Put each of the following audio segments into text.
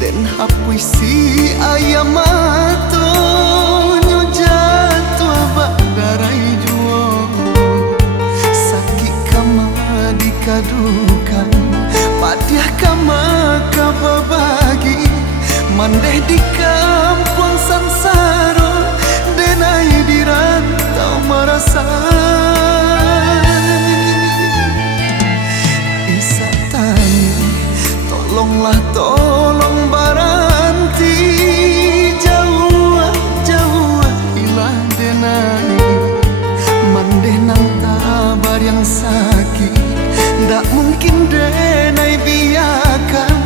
Den hapui si ayam mato nyo jatuh bak darai juo sakit kama dikadukan padiah kama kababagi mandeh di kampung sansaro denai dirantau merasa isa tanya tolonglah tolong baranti jauh hilang denai mandeh nang tabar yang sakit ndak mungkin denai biarkan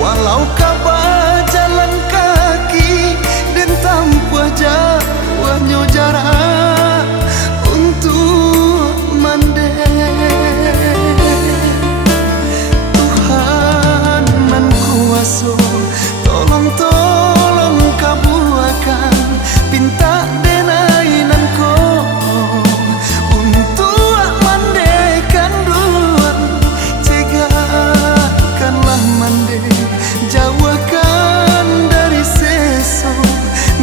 walau kabar jalan kaki dan tanpa jauhnya jarak untuk mandeh Tuhan nan kuasa tolong kabuakan pinta denai nan ko untuk mandekan duan cegakanlah mande jauhkan dari seso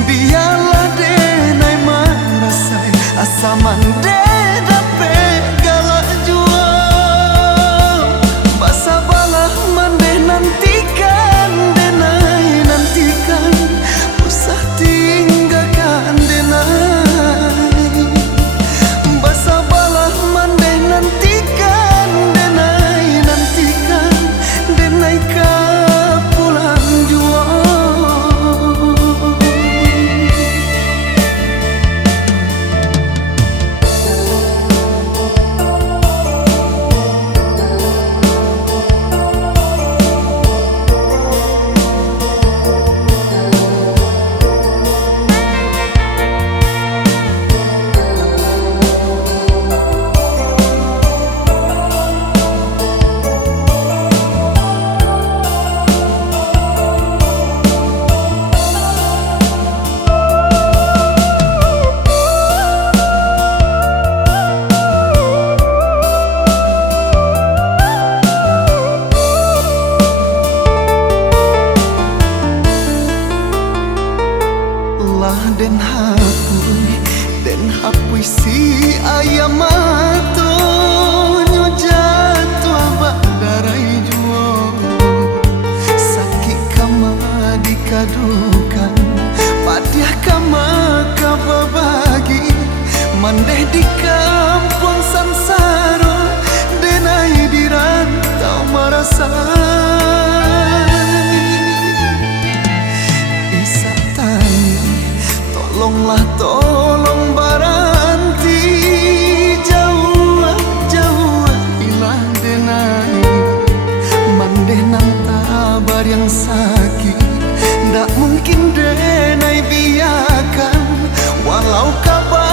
biarlah denai merasai asa mande dape galak jua basabalah mande nantikan denai nantikan usah tinggalkan denai basabalah mande nantikan denai ka pulang jua Den hapui si ayam mato nyo jatuh bak darai juo sakit kama dikadukan padiah kama kababagi mandeh di kampung sansaro denai dirantau merasa isa tanya tolong baranti jauh hilang denai mandeh nang tabar yang sakit ndak mungkin denai biarkan walau kabar